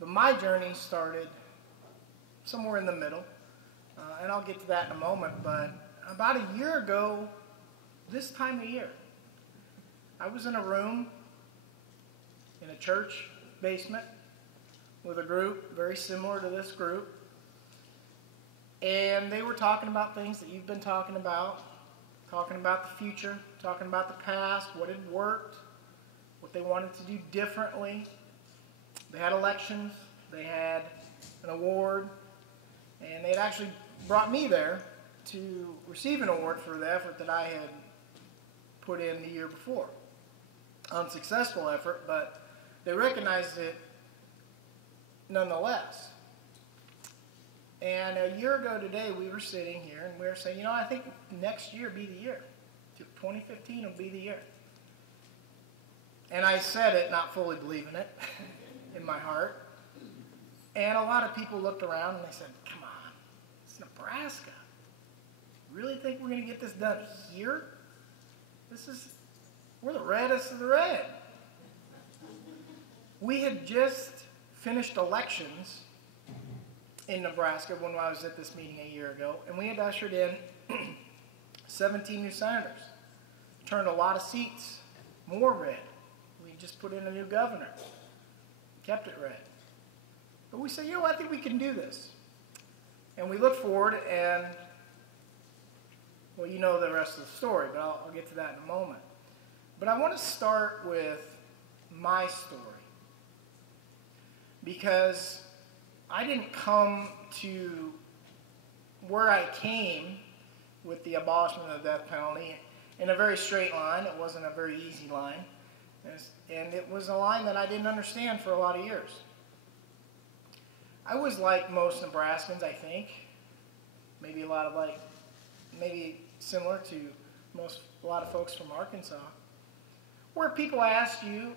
But my journey started somewhere in the middle, and I'll get to that in a moment. But about a year ago, this time of year, I was in a room in a church basement with a group very similar to this group, and they were talking about things that you've been talking about the future, talking about the past, what had worked, what they wanted to do differently. They had elections, they had an award, and they had actually brought me there to receive an award for the effort that I had put in the year before. Unsuccessful effort, but they recognized it nonetheless. And a year ago today, we were sitting here and we were saying, I think next year will be the year. 2015 will be the year. And I said it, not fully believing it in my heart. And a lot of people looked around and they said, come on, it's Nebraska. Really think we're going to get this done here? We're the reddest of the red. We had just finished elections in Nebraska when I was at this meeting a year ago, and we had ushered in 17 new senators. Turned a lot of seats, more red. We just put in a new governor, kept it red. But we said, I think we can do this. And we looked forward, and, well, you know the rest of the story, but I'll get to that in a moment. But I want to start with my story, because I didn't come to where I came with the abolishment of the death penalty in a very straight line. It wasn't a very easy line. And it was a line that I didn't understand for a lot of years. I was like most Nebraskans, I think. Maybe maybe similar to a lot of folks from Arkansas, where people ask you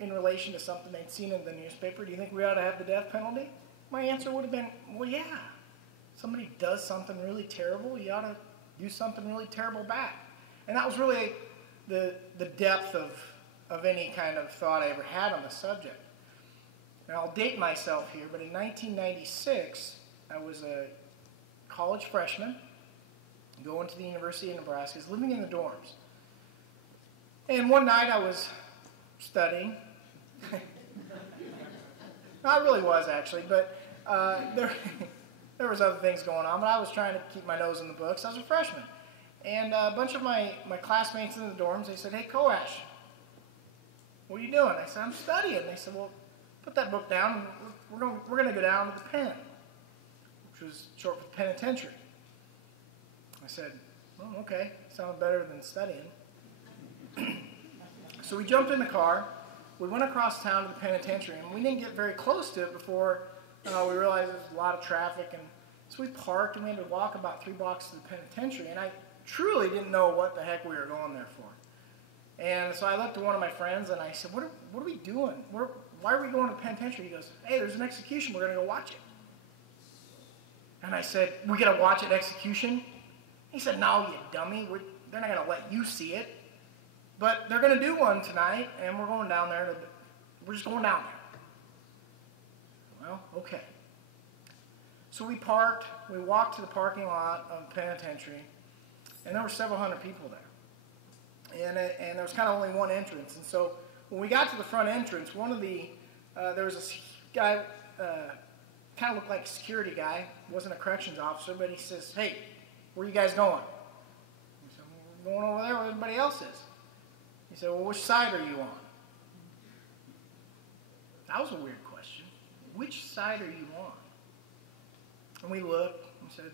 in relation to something they'd seen in the newspaper, do you think we ought to have the death penalty? My answer would have been, well, yeah. Somebody does something really terrible, you ought to do something really terrible back. And that was really the depth of any kind of thought I ever had on the subject. Now, I'll date myself here, but in 1996, I was a college freshman going to the University of Nebraska, living in the dorms. And one night I was studying. I really was, actually, but there was other things going on, but I was trying to keep my nose in the books. I was a freshman. And a bunch of my classmates in the dorms, they said, hey, Coash, what are you doing? I said, I'm studying. They said, well, put that book down. We're going to go down to the pen, which was short for penitentiary. I said, well, okay, sounded better than studying. So we jumped in the car. We went across town to the penitentiary, and we didn't get very close to it before we realized there was a lot of traffic. And so we parked, and we had to walk about 3 blocks to the penitentiary, and I truly didn't know what the heck we were going there for. And so I looked at one of my friends, and I said, what are we doing? Why are we going to the penitentiary? He goes, hey, there's an execution. We're going to go watch it. And I said, we got to watch an execution? He said, no, you dummy. They're not going to let you see it. But they're going to do one tonight, and we're going down there. We're just going down there. Well, okay. So we parked. We walked to the parking lot of the penitentiary, and there were several hundred people there. And there was kind of only one entrance. And so when we got to the front entrance, there was this guy, kind of looked like a security guy, wasn't a corrections officer, but he says, hey, where are you guys going? We said, well, we're going over there where everybody else is. He said, well, which side are you on? That was a weird question. Which side are you on? And we looked and said,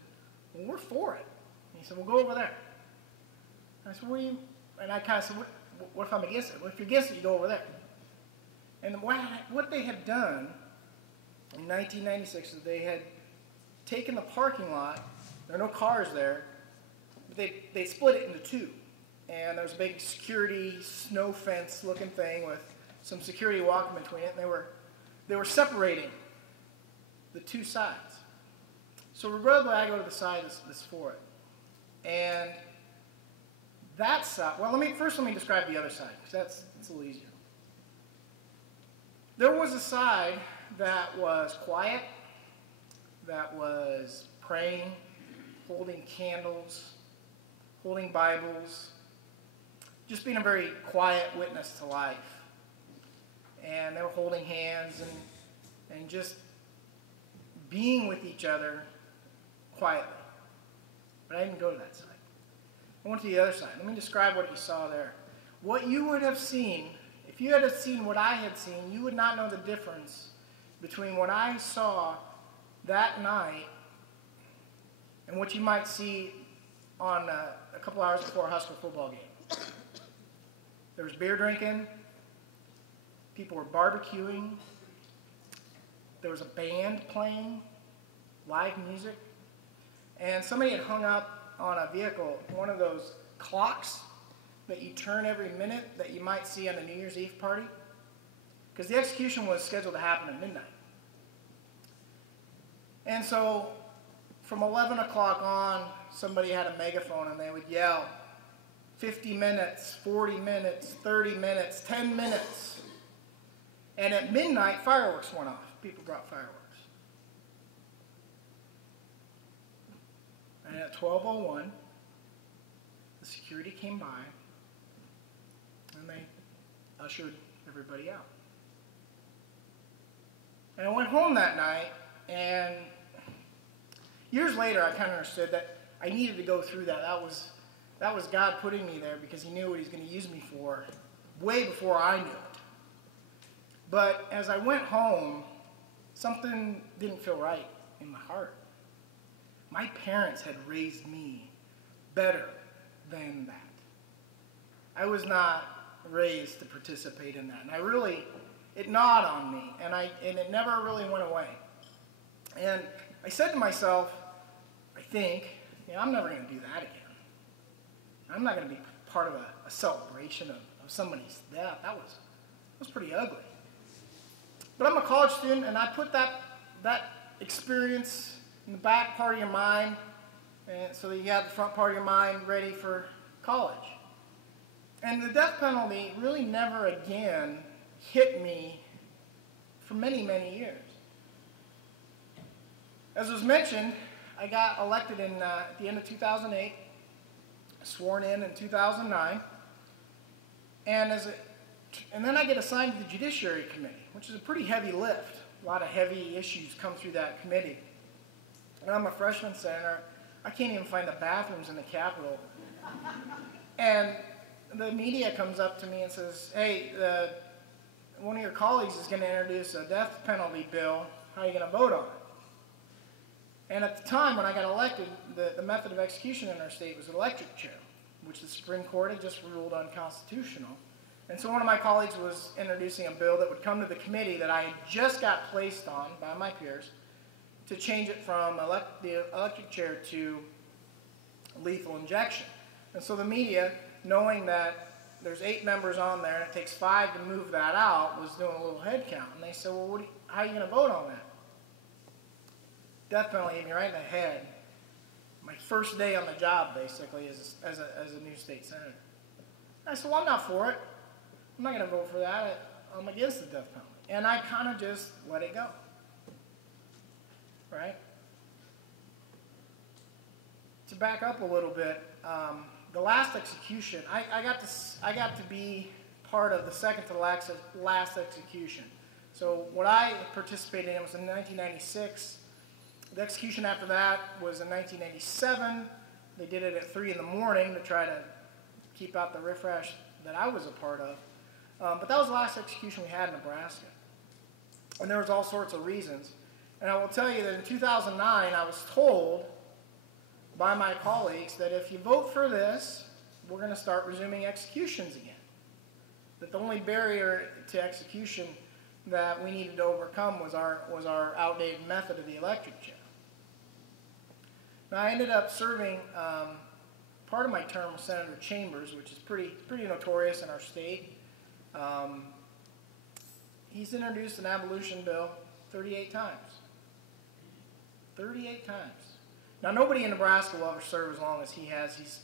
well, we're for it. And he said, well, go over there. And I said, and I kind of said, what if I'm against it? Well, if you're against it, you go over there. And what they had done in 1996 is they had taken the parking lot. There are no cars there, but they split it into two. And there was a big security snow fence looking thing with some security walking between it. And they were separating the two sides. So regrettably, I go to the side that's for it. And that side, well, let me describe the other side, because that's a little easier. There was a side that was quiet, that was praying, holding candles, holding Bibles, just being a very quiet witness to life. And they were holding hands and just being with each other quietly. But I didn't go to that side. I went to the other side. Let me describe what you saw there. What you would have seen, if you had seen what I had seen, you would not know the difference between what I saw that night and what you might see on a couple hours before a Husker football game. There was beer drinking. People were barbecuing. There was a band playing, live music. And somebody had hung up on a vehicle one of those clocks that you turn every minute that you might see on a New Year's Eve party. Because the execution was scheduled to happen at midnight. And so from 11 o'clock on, somebody had a megaphone and they would yell, 50 minutes, 40 minutes, 30 minutes, 10 minutes. And at midnight, fireworks went off. People brought fireworks. And at 12:01, the security came by and they ushered everybody out. And I went home that night, and years later I kind of understood that I needed to go through that. That was God putting me there because he knew what he was going to use me for way before I knew it. But as I went home, something didn't feel right in my heart. My parents had raised me better than that. I was not raised to participate in that. And it gnawed on me, and it never really went away. And I said to myself, I think, I'm never going to do that again. I'm not going to be part of a celebration of somebody's death. That was pretty ugly. But I'm a college student, and I put that experience in the back part of your mind, and so that you have the front part of your mind ready for college. And the death penalty really never again hit me for many, many years. As was mentioned, I got elected at the end of 2008, sworn in 2009, and then I get assigned to the Judiciary Committee, which is a pretty heavy lift. A lot of heavy issues come through that committee. And I'm a freshman senator. I can't even find the bathrooms in the Capitol. And the media comes up to me and says, hey, one of your colleagues is going to introduce a death penalty bill. How are you going to vote on it? And at the time when I got elected, the method of execution in our state was an electric chair, which the Supreme Court had just ruled unconstitutional. And so one of my colleagues was introducing a bill that would come to the committee that I had just got placed on by my peers to change it from the electric chair to lethal injection. And so the media, knowing that there's 8 members on there and it takes 5 to move that out, was doing a little head count. And they said, well, how are you going to vote on that? Death penalty hit me right in the head. My first day on the job, basically, as a new state senator. I said, well, I'm not for it. I'm not going to vote for that. I'm against the death penalty. And I kind of just let it go. Right? To back up a little bit, the last execution, I got to be part of the second to the last execution. So what I participated in was in 1996. The execution after that was in 1987. They did it at 3 in the morning to try to keep out the riffraff that I was a part of. But that was the last execution we had in Nebraska. And there was all sorts of reasons. And I will tell you that in 2009, I was told by my colleagues that if you vote for this, we're going to start resuming executions again. That the only barrier to execution that we needed to overcome was our outdated method of the electric chair. Now, I ended up serving part of my term with Senator Chambers, which is pretty notorious in our state. He's introduced an abolition bill 38 times. 38 times. Now, nobody in Nebraska will ever serve as long as he has. He's,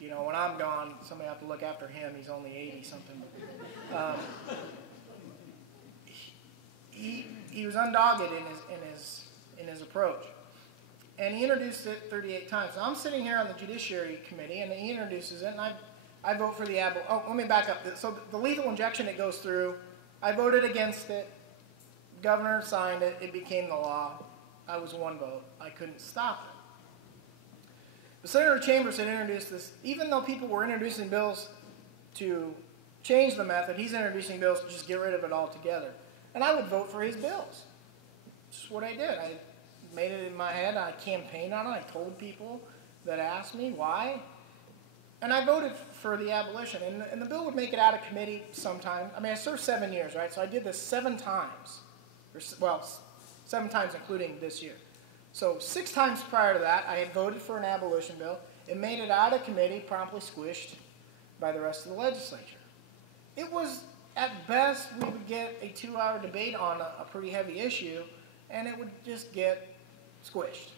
when I'm gone, somebody will have to look after him. He's only 80-something. he was undogged in his approach. And he introduced it 38 times. So I'm sitting here on the Judiciary Committee, and he introduces it, and I vote for the let me back up. So the lethal injection, it goes through. I voted against it. The governor signed it. It became the law. I was one vote. I couldn't stop it. But Senator Chambers had introduced this. Even though people were introducing bills to change the method, he's introducing bills to just get rid of it altogether. And I would vote for his bills. That's what I did. I made it in my head. I campaigned on it. I told people that asked me why. And I voted for the abolition. And the bill would make it out of committee sometime. I mean, I served 7 years, right? So I did this 7 times. Well, 7 times including this year. So 6 times prior to that, I had voted for an abolition bill. It made it out of committee, promptly squished by the rest of the legislature. It was, at best, we would get a 2-hour debate on a pretty heavy issue, and it would just get squished.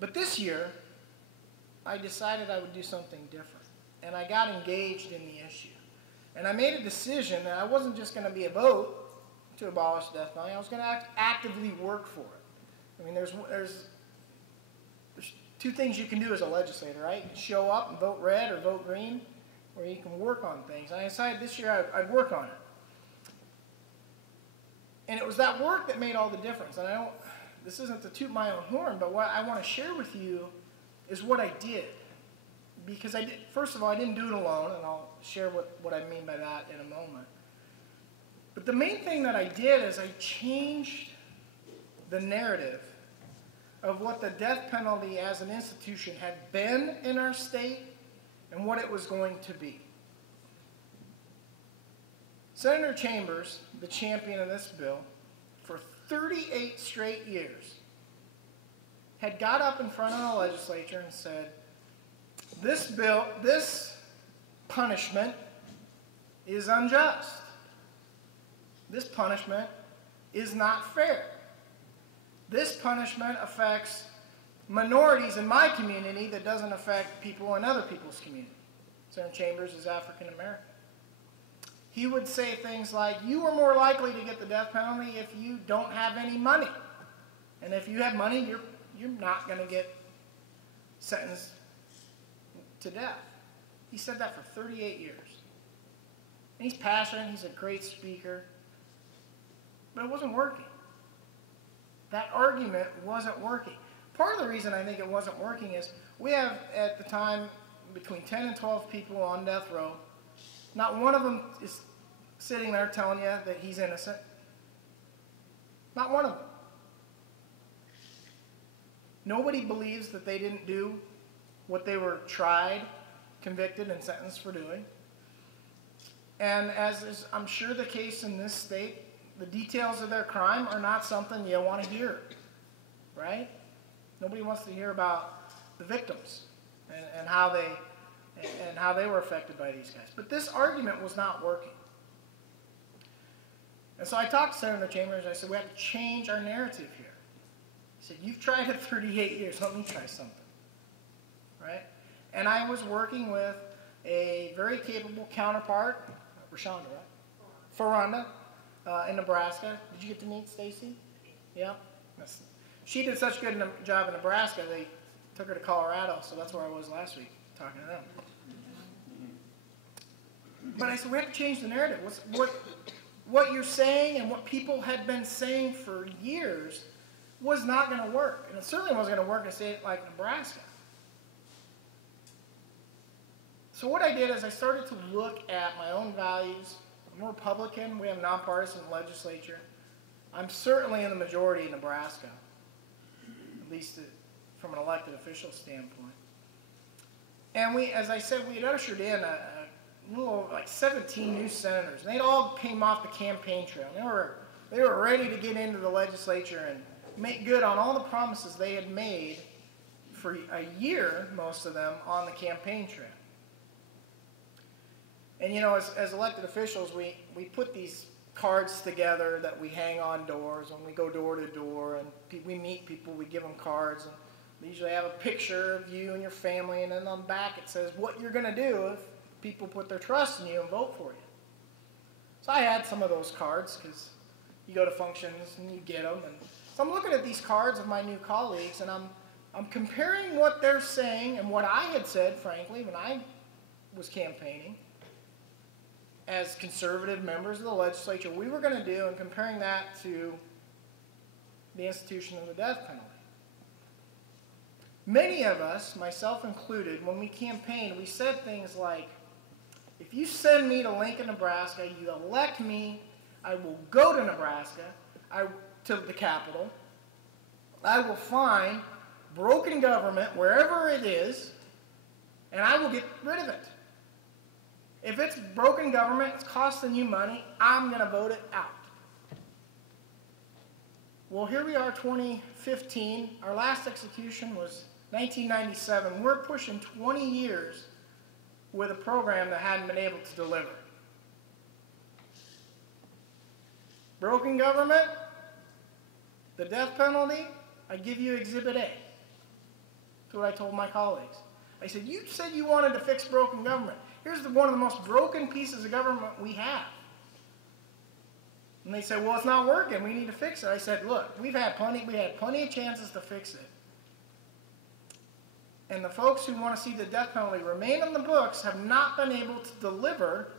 But this year, I decided I would do something different. And I got engaged in the issue. And I made a decision that I wasn't just going to be a vote to abolish the death penalty. I was going to actively work for it. I mean, there's 2 things you can do as a legislator, right? You can show up and vote red or vote green, or you can work on things. And I decided this year I'd work on it. And it was that work that made all the difference. And this isn't to toot my own horn, but what I want to share with you is what I did. Because first of all, I didn't do it alone, and I'll share what I mean by that in a moment. But the main thing that I did is I changed the narrative of what the death penalty as an institution had been in our state and what it was going to be. Senator Chambers, the champion of this bill, for 38 straight years, had got up in front of the legislature and said, this punishment is unjust. This punishment is not fair. This punishment affects minorities in my community that doesn't affect people in other people's community. Senator Chambers is African American. He would say things like, you are more likely to get the death penalty if you don't have any money. And if you have money, you're not going to get sentenced to death. He said that for 38 years. And he's passionate. He's a great speaker. But it wasn't working. That argument wasn't working. Part of the reason I think it wasn't working is we have, at the time, between 10 and 12 people on death row. Not one of them is sitting there telling you that he's innocent. Not one of them. Nobody believes that they didn't do what they were tried, convicted, and sentenced for doing. And as is, I'm sure, the case in this state, the details of their crime are not something you want to hear, right? Nobody wants to hear about the victims and how they were affected by these guys. But this argument was not working. And so I talked to Senator Chambers, and I said, we have to change our narrative here. He said, you've tried it 38 years, let me try something. Right? And I was working with a very capable counterpart, Rashonda, right? Faranda, in Nebraska. Did you get to meet Stacy? Yeah? She did such a good job in Nebraska, they took her to Colorado, so that's where I was last week, talking to them. But I said, we have to change the narrative. What you're saying and what people had been saying for years was not going to work. And it certainly wasn't going to work in a state like Nebraska. So what I did is I started to look at my own values. I'm a Republican. We have a nonpartisan legislature. I'm certainly in the majority in Nebraska, at least from an elected official standpoint. And we, as I said, we had ushered in a little, like 17 new senators. And they all came off the campaign trail. They were ready to get into the legislature and make good on all the promises they had made for a year, most of them, on the campaign trail. And, you know, as elected officials, we put these cards together that we hang on doors when we go door to door, and we meet people, we give them cards, and they usually have a picture of you and your family, and then on the back it says what you're going to do if people put their trust in you and vote for you. So I had some of those cards because you go to functions and you get them. And so I'm looking at these cards of my new colleagues, and I'm comparing what they're saying and what I had said, frankly, when I was campaigning as conservative members of the legislature, we were going to do, and comparing that to the institution of the death penalty. Many of us, myself included, when we campaigned, we said things like, if you send me to Lincoln, Nebraska, you elect me, I will go to Nebraska, to the capital, I will find broken government wherever it is, and I will get rid of it. If it's broken government, it's costing you money, I'm going to vote it out. Well, here we are, 2015. Our last execution was 1997. We're pushing 20 years with a program that hadn't been able to deliver. Broken government, the death penalty, I give you Exhibit A. That's what I told my colleagues. I said, you said you wanted to fix broken government. Here's one of the most broken pieces of government we have. And they said, well, it's not working. We need to fix it. I said, look, we had plenty of chances to fix it. And the folks who want to see the death penalty remain on the books have not been able to deliver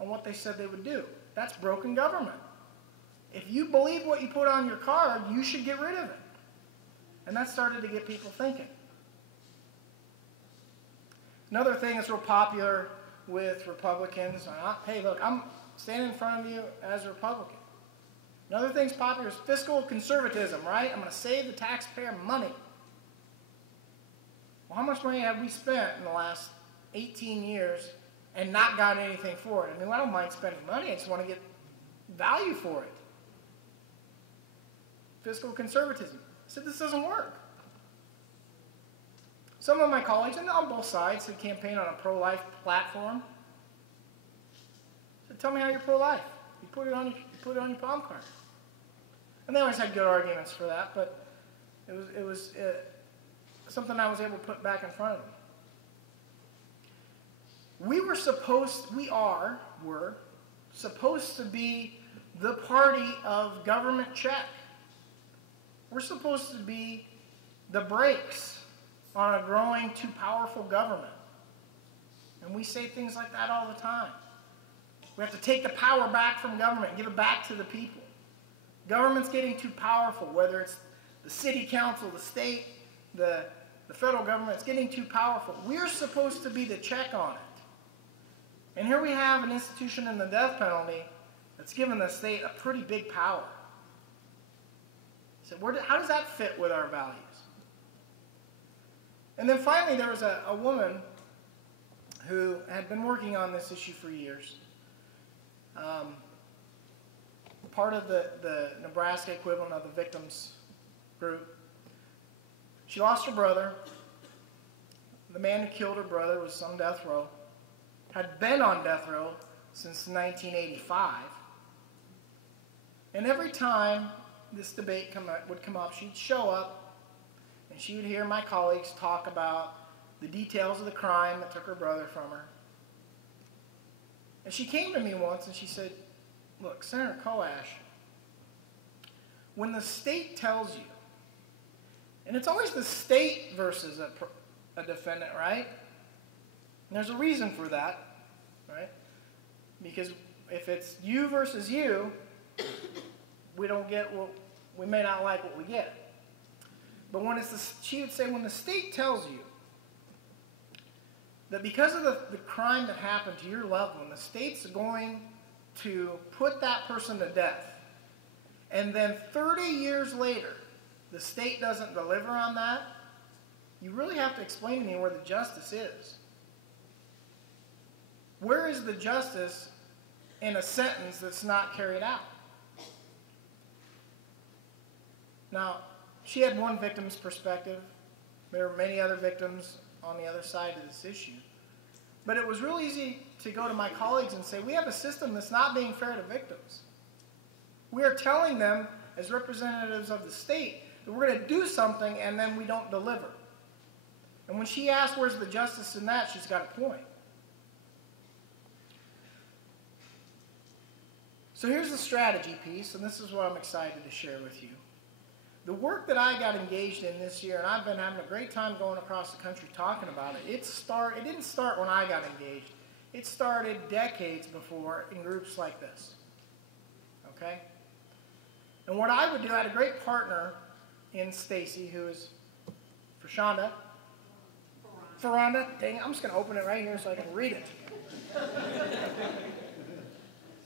on what they said they would do. That's broken government. If you believe what you put on your card, you should get rid of it. And that started to get people thinking. Another thing that's real popular with Republicans, hey, look, I'm standing in front of you as a Republican. Another thing that's popular is fiscal conservatism, right? I'm going to save the taxpayer money. Well, how much money have we spent in the last 18 years and not gotten anything for it? I mean, I don't mind spending money. I just want to get value for it. Fiscal conservatism. I said, this doesn't work. Some of my colleagues, and on both sides, who campaign on a pro-life platform, said, tell me how you're pro-life. You put it on your palm card. And they always had good arguments for that, but it was something I was able to put back in front of them. We're supposed to be the party of government check. We're supposed to be the brakes on a growing, too powerful government. And we say things like that all the time. We have to take the power back from government and give it back to the people. Government's getting too powerful, whether it's the city council, the state, the federal government, it's getting too powerful. We're supposed to be the check on it. And here we have an institution in the death penalty that's given the state a pretty big power. So how does that fit with our values? And then finally, there was a woman who had been working on this issue for years. Part of the Nebraska equivalent of the victims group. She lost her brother. The man who killed her brother was on death row. Had been on death row since 1985. And every time this debate would come up, she'd show up and she would hear my colleagues talk about the details of the crime that took her brother from her. And she came to me once and she said, look, Senator Coash, when the state tells you, and it's always the state versus a defendant, right? And there's a reason for that, right? Because if it's you versus you, we may not like what we get. But when she would say, when the state tells you that because of the crime that happened to your loved one, the state's going to put that person to death, and then 30 years later, the state doesn't deliver on that, you really have to explain to me where the justice is. Where is the justice in a sentence that's not carried out? Now, she had one victim's perspective. There were many other victims on the other side of this issue. But it was real easy to go to my colleagues and say, we have a system that's not being fair to victims. We are telling them, as representatives of the state, that we're going to do something and then we don't deliver. And when she asked where's the justice in that, she's got a point. So here's the strategy piece, and this is what I'm excited to share with you. The work that I got engaged in this year, and I've been having a great time going across the country talking about it, it didn't start when I got engaged. It started decades before in groups like this. Okay? And what I would do, I had a great partner in Stacy, who is Fershonda. Ferranda. Dang, I'm just going to open it right here so I can read it.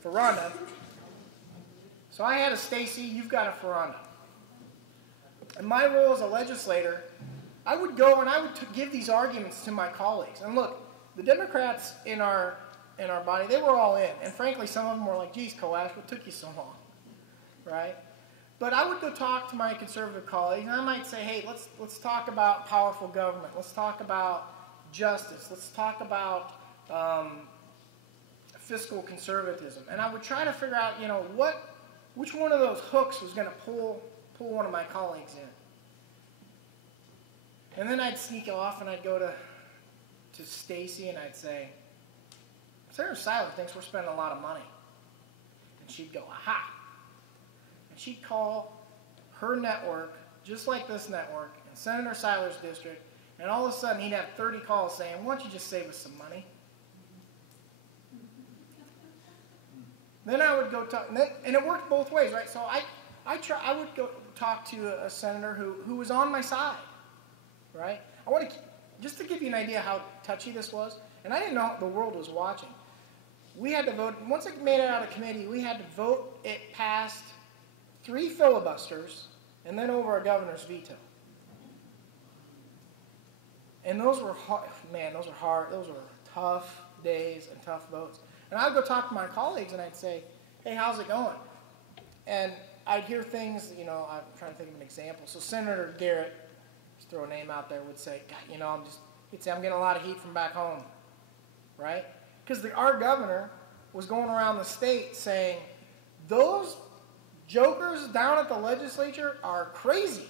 Ferranda. So I had a Stacy, you've got a Ferranda. And my role as a legislator, I would go and I would give these arguments to my colleagues. And look, the Democrats in our body, they were all in. And frankly, some of them were like, geez, Coash, what took you so long? Right? But I would go talk to my conservative colleagues, and I might say, hey, let's talk about powerful government. Let's talk about justice. Let's talk about fiscal conservatism. And I would try to figure out, which one of those hooks was going to pull one of my colleagues in. And then I'd sneak off and I'd go to Stacy and I'd say, Senator Seiler thinks we're spending a lot of money. And she'd go, aha. And she'd call her network, just like this network, in Senator Seiler's district, and all of a sudden he'd have 30 calls saying, why don't you just save us some money? Then I would go talk, and it worked both ways, right? So I would go talk to a senator who was on my side, right? Just to give you an idea how touchy this was, and I didn't know the world was watching. We had to vote, once it made it out of committee, we had to vote it past 3 filibusters and then over a governor's veto. And those were hard, man, those were tough days and tough votes. And I'd go talk to my colleagues and I'd say, hey, how's it going? And I'd hear things, I'm trying to think of an example. So Senator Garrett, just throw a name out there, would say, God, he'd say, I'm getting a lot of heat from back home, right? Because our governor was going around the state saying, those jokers down at the legislature are crazy.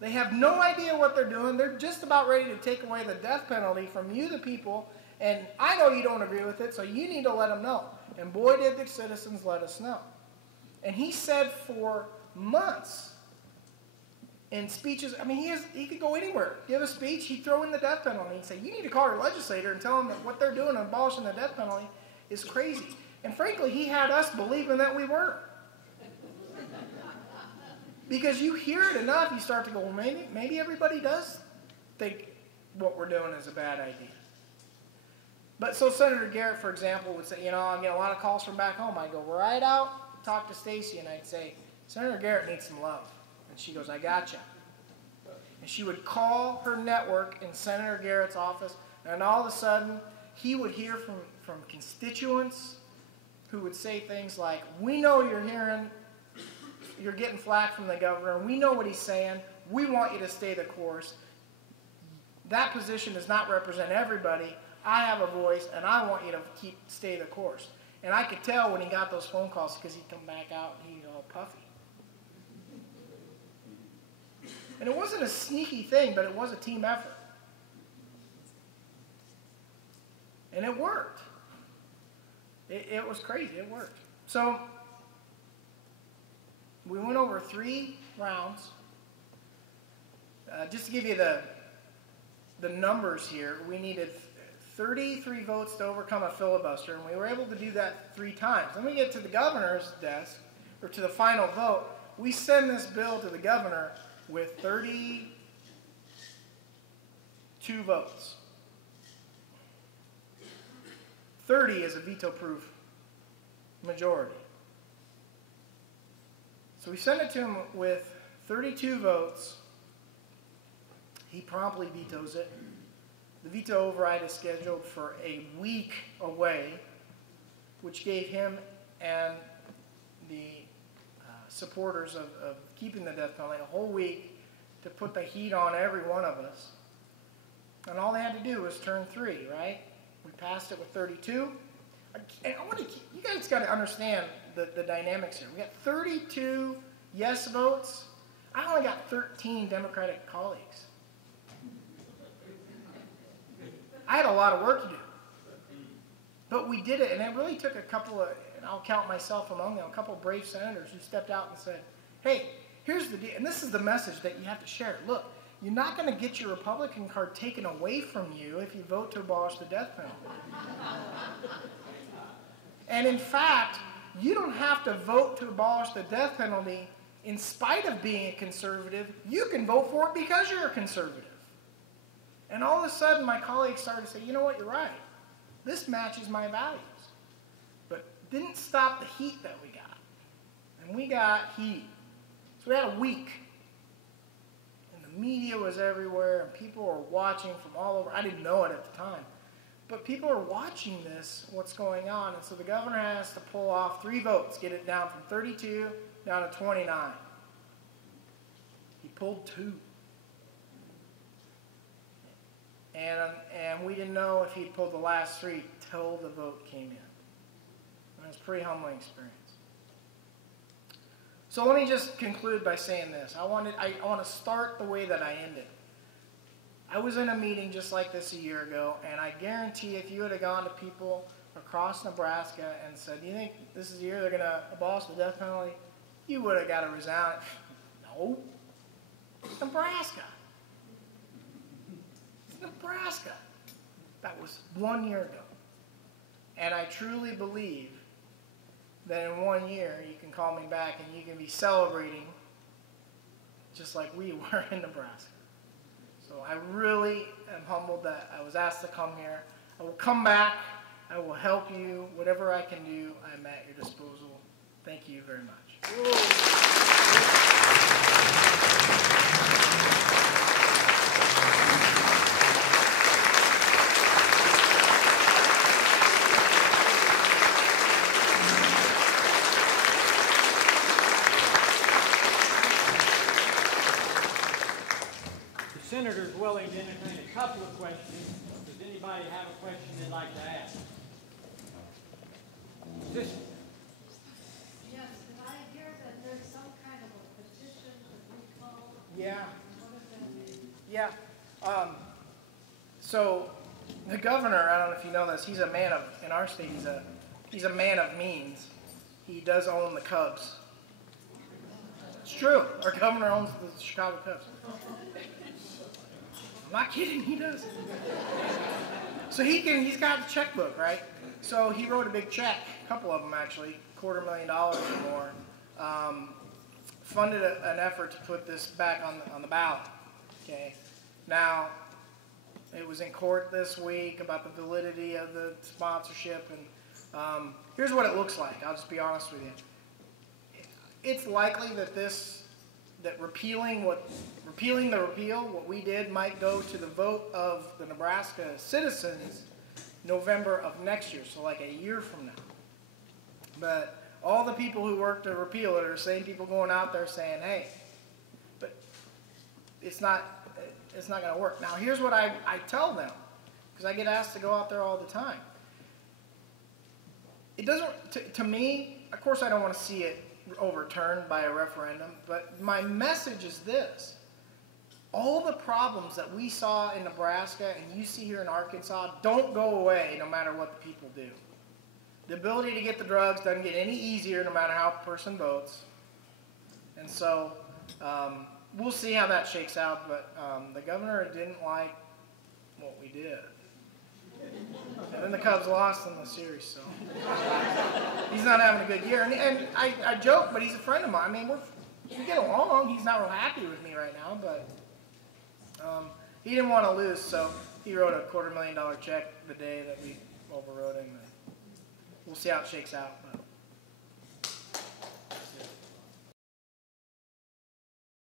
They have no idea what they're doing. They're just about ready to take away the death penalty from you, the people, and I know you don't agree with it, so you need to let them know. And boy, did the citizens let us know. And he said for months in speeches, he could go anywhere, give a speech, he'd throw in the death penalty. He'd say, you need to call your legislator and tell them that what they're doing, abolishing the death penalty, is crazy. And frankly, he had us believing that we were. Because you hear it enough, you start to go, well, maybe everybody does think what we're doing is a bad idea. But so Senator Garrett, for example, would say, I get a lot of calls from back home. I'd go right out, talk to Stacy, and I'd say, Senator Garrett needs some love. And she goes, I gotcha. And she would call her network in Senator Garrett's office, and all of a sudden, he would hear from constituents who would say things like, we know you're getting flack from the governor. We know what he's saying. We want you to stay the course. That position does not represent everybody. I have a voice, and I want you to stay the course. And I could tell when he got those phone calls because he'd come back out and he'd all puffy. And it wasn't a sneaky thing, but it was a team effort. And it worked. It was crazy. It worked. So we went over 3 rounds. Just to give you the numbers here, we needed 33 votes to overcome a filibuster, and we were able to do that 3 times. Then we get to the governor's desk, or to the final vote. We send this bill to the governor with 32 votes. 30 is a veto-proof majority. So we send it to him with 32 votes. He promptly vetoes it. The veto override is scheduled for a week away, which gave him and the supporters of keeping the death penalty a whole week to put the heat on every one of us. And all they had to do was turn 3, right? We passed it with 32. And you guys got to understand the dynamics here. We got 32 yes votes. I only got 13 Democratic colleagues. I had a lot of work to do. But we did it, and it really took a couple of, I'll count myself among them, a couple of brave senators who stepped out and said, hey, here's the deal, and this is the message that you have to share. Look, you're not going to get your Republican card taken away from you if you vote to abolish the death penalty. And in fact, you don't have to vote to abolish the death penalty in spite of being a conservative. You can vote for it because you're a conservative. And all of a sudden, my colleagues started to say, you know what, you're right. This matches my values. But it didn't stop the heat that we got. And we got heat. So we had a week. And the media was everywhere, and people were watching from all over. I didn't know it at the time. But people are watching this, what's going on. And so the governor has to pull off 3 votes, get it down from 32 down to 29. He pulled 2. And we didn't know if he'd pulled the last 3 till the vote came in. And it was a pretty humbling experience. So let me just conclude by saying this. I want to start the way that I ended. I was in a meeting just like this a year ago, and I guarantee if you would have gone to people across Nebraska and said, do you think this is the year they're going to abolish the death penalty? You would have got a resounding, no, it's Nebraska. It's Nebraska. That was 1 year ago. And I truly believe that in 1 year you can call me back and you can be celebrating just like we were in Nebraska. So I really am humbled that I was asked to come here. I will come back. I will help you. Whatever I can do, I'm at your disposal. Thank you very much. Senator's willing to entertain a couple of questions. Does anybody have a question they'd like to ask? Yes, did I hear that there's some kind of a petition to recall? Yeah. What does that mean? Yeah. So the governor, I don't know if you know this, he's a man of, in our state, he's a man of means. He does own the Cubs. It's true. Our governor owns the Chicago Cubs. I'm not kidding, he does. So he's got the checkbook, right? So he wrote a big check, a couple of them actually, $250,000 or more, funded an effort to put this back on the ballot. Okay. Now, it was in court this week about the validity of the sponsorship, and here's what it looks like. I'll just be honest with you. It's likely that repealing the repeal, what we did, might go to the vote of the Nebraska citizens November of next year, so like a year from now. But all the people who worked to repeal it are the same people going out there saying, hey, but it's not going to work. Now, here's what I tell them, because I get asked to go out there all the time. It doesn't, to me, of course I don't want to see it overturned by a referendum, but my message is this. All the problems that we saw in Nebraska and you see here in Arkansas don't go away no matter what the people do. The ability to get the drugs doesn't get any easier no matter how a person votes. And so we'll see how that shakes out, but the governor didn't like what we did. And then the Cubs lost in the series, so he's not having a good year. And I joke, but he's a friend of mine. I mean, we get along. He's not real happy with me right now, but he didn't want to lose, so he wrote a $250,000 check the day that we overrode him. We'll see how it shakes out. But